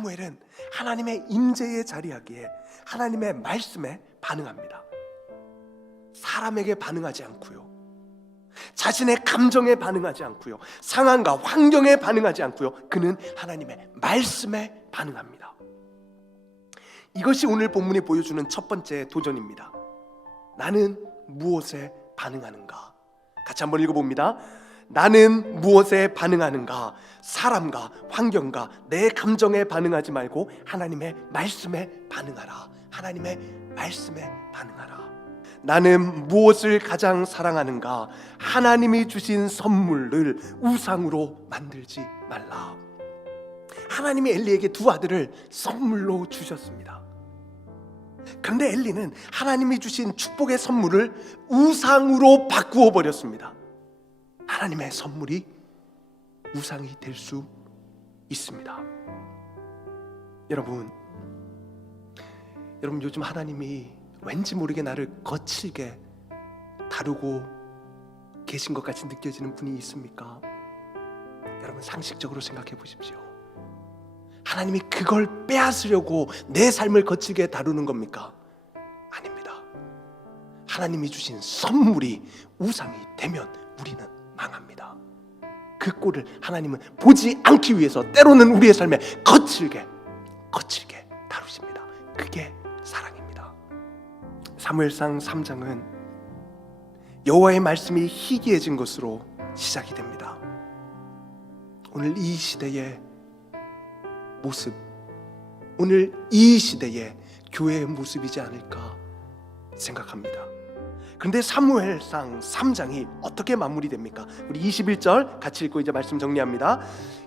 사무엘은 하나님의 임재에 자리하기에 하나님의 말씀에 반응합니다. 사람에게 반응하지 않고요, 자신의 감정에 반응하지 않고요, 상황과 환경에 반응하지 않고요, 그는 하나님의 말씀에 반응합니다. 이것이 오늘 본문이 보여주는 첫 번째 도전입니다. 나는 무엇에 반응하는가? 같이 한번 읽어봅니다. 나는 무엇에 반응하는가? 사람과 환경과 내 감정에 반응하지 말고 하나님의 말씀에 반응하라. 하나님의 말씀에 반응하라. 나는 무엇을 가장 사랑하는가? 하나님이 주신 선물을 우상으로 만들지 말라. 하나님이 엘리에게 두 아들을 선물로 주셨습니다. 그런데 엘리는 하나님이 주신 축복의 선물을 우상으로 바꾸어 버렸습니다. 하나님의 선물이 우상이 될 수 있습니다. 여러분 요즘 하나님이 왠지 모르게 나를 거칠게 다루고 계신 것 같이 느껴지는 분이 있습니까? 여러분 상식적으로 생각해 보십시오. 하나님이 그걸 빼앗으려고 내 삶을 거칠게 다루는 겁니까? 아닙니다. 하나님이 주신 선물이 우상이 되면 우리는 망합니다. 그 꼴을 하나님은 보지 않기 위해서 때로는 우리의 삶에 거칠게 다루십니다. 그게 사랑입니다. 사무엘상 3장은 여호와의 말씀이 희귀해진 것으로 시작이 됩니다. 오늘 이 시대의 모습, 오늘 이 시대의 교회의 모습이지 않을까 생각합니다. 그런데 사무엘상 3장이 어떻게 마무리됩니까? 우리 21절 같이 읽고 이제 말씀 정리합니다.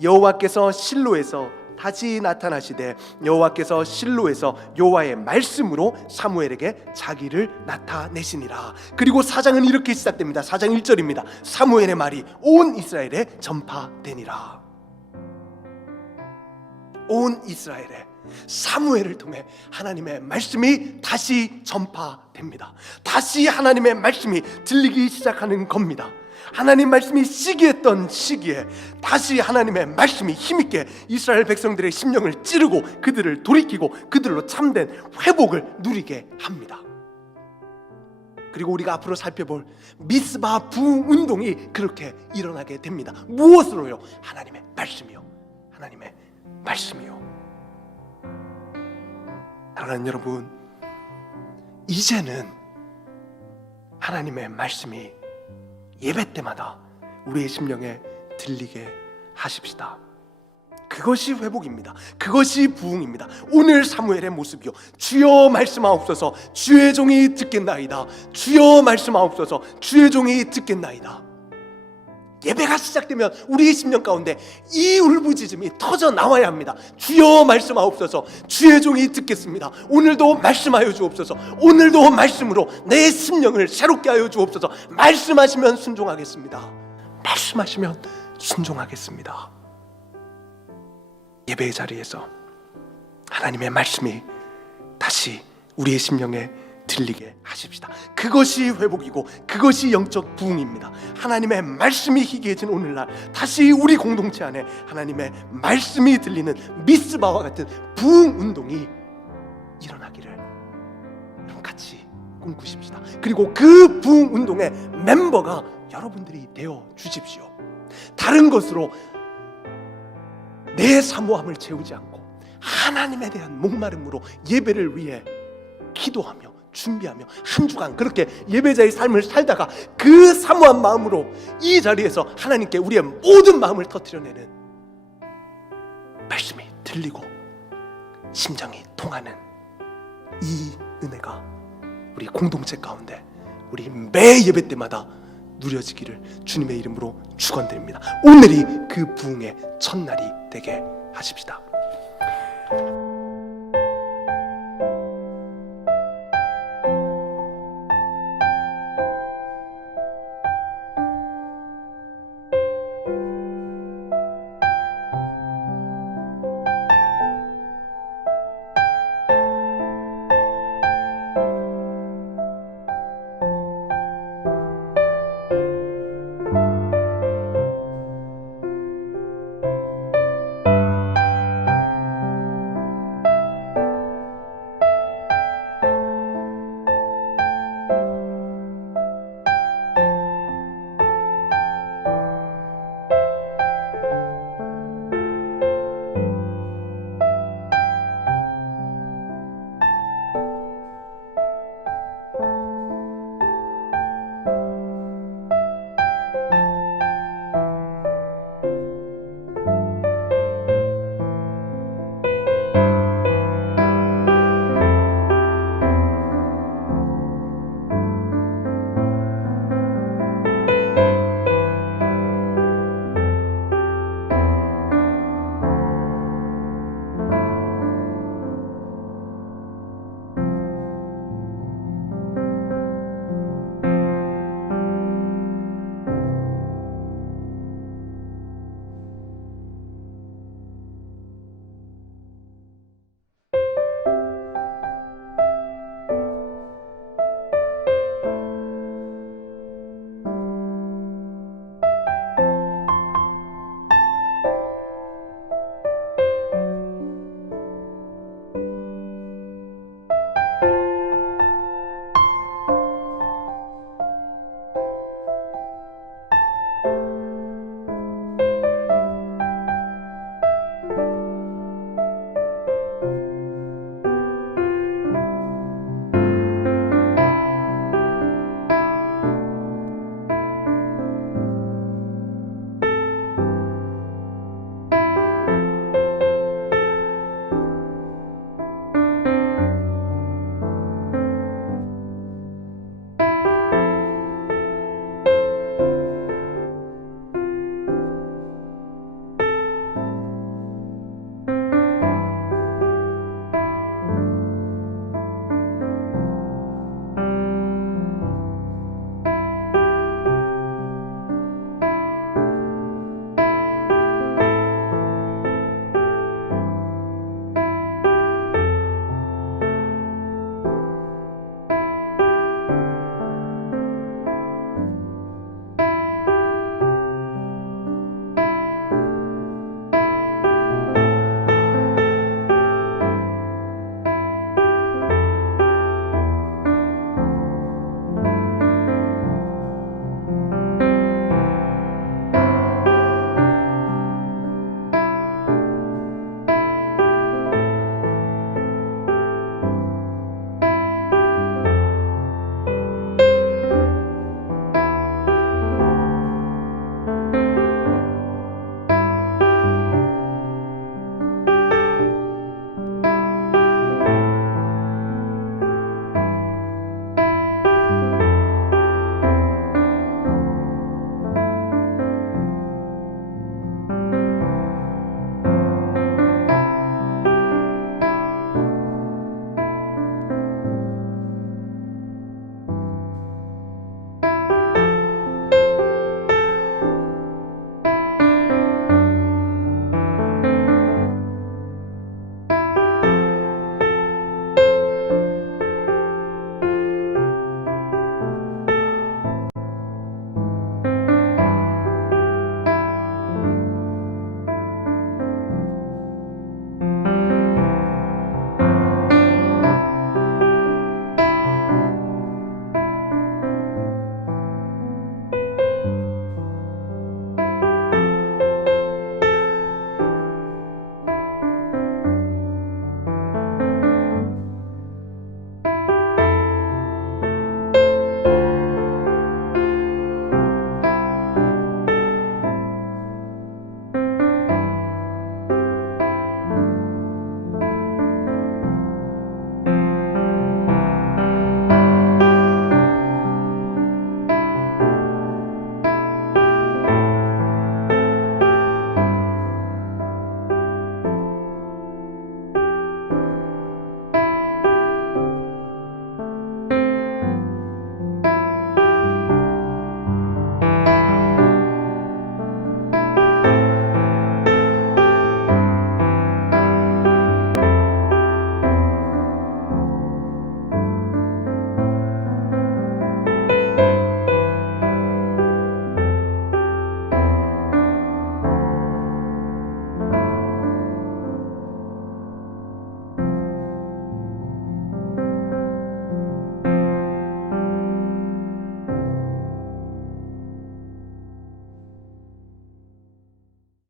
여호와께서 실로에서 다시 나타나시되 여호와께서 실로에서 여호와의 말씀으로 사무엘에게 자기를 나타내시니라. 그리고 4장은 이렇게 시작됩니다. 4장 1절입니다. 사무엘의 말이 온 이스라엘에 전파되니라. 온 이스라엘에 사무엘을 통해 하나님의 말씀이 다시 전파됩니다. 다시 하나님의 말씀이 들리기 시작하는 겁니다. 하나님 말씀이 시기했던 시기에 다시 하나님의 말씀이 힘있게 이스라엘 백성들의 심령을 찌르고 그들을 돌이키고 그들로 참된 회복을 누리게 합니다. 그리고 우리가 앞으로 살펴볼 미스바 부흥운동이 그렇게 일어나게 됩니다. 무엇으로요? 하나님의 말씀이요. 하나님의 말씀이요. 사랑하는 여러분, 이제는 하나님의 말씀이 예배 때마다 우리의 심령에 들리게 하십시다. 그것이 회복입니다. 그것이 부흥입니다. 오늘 사무엘의 모습이요, 주여 말씀하옵소서, 주의 종이 듣겠나이다. 주여 말씀하옵소서, 주의 종이 듣겠나이다. 예배가 시작되면 우리의 심령 가운데 이 울부짖음이 터져 나와야 합니다. 주여 말씀하옵소서, 주의 종이 듣겠습니다. 오늘도 말씀하여 주옵소서. 오늘도 말씀으로 내 심령을 새롭게 하여 주옵소서. 말씀하시면 순종하겠습니다. 말씀하시면 순종하겠습니다. 예배의 자리에서 하나님의 말씀이 다시 우리의 심령에 들리게 하십시다. 그것이 회복이고 그것이 영적 부흥입니다. 하나님의 말씀이 희귀해진 오늘날 다시 우리 공동체 안에 하나님의 말씀이 들리는 미스바와 같은 부흥 운동이 일어나기를 여러분 같이 꿈꾸십시다. 그리고 그 부흥 운동의 멤버가 여러분들이 되어 주십시오. 다른 것으로 내 사모함을 채우지 않고 하나님에 대한 목마름으로 예배를 위해 기도하며 준비하며 한 주간 그렇게 예배자의 삶을 살다가 그 사모한 마음으로 이 자리에서 하나님께 우리의 모든 마음을 터뜨려내는 말씀이 들리고 심정이 통하는 이 은혜가 우리 공동체 가운데 우리 매 예배 때마다 누려지기를 주님의 이름으로 축원드립니다. 오늘이 그 부흥의 첫날이 되게 하십시다.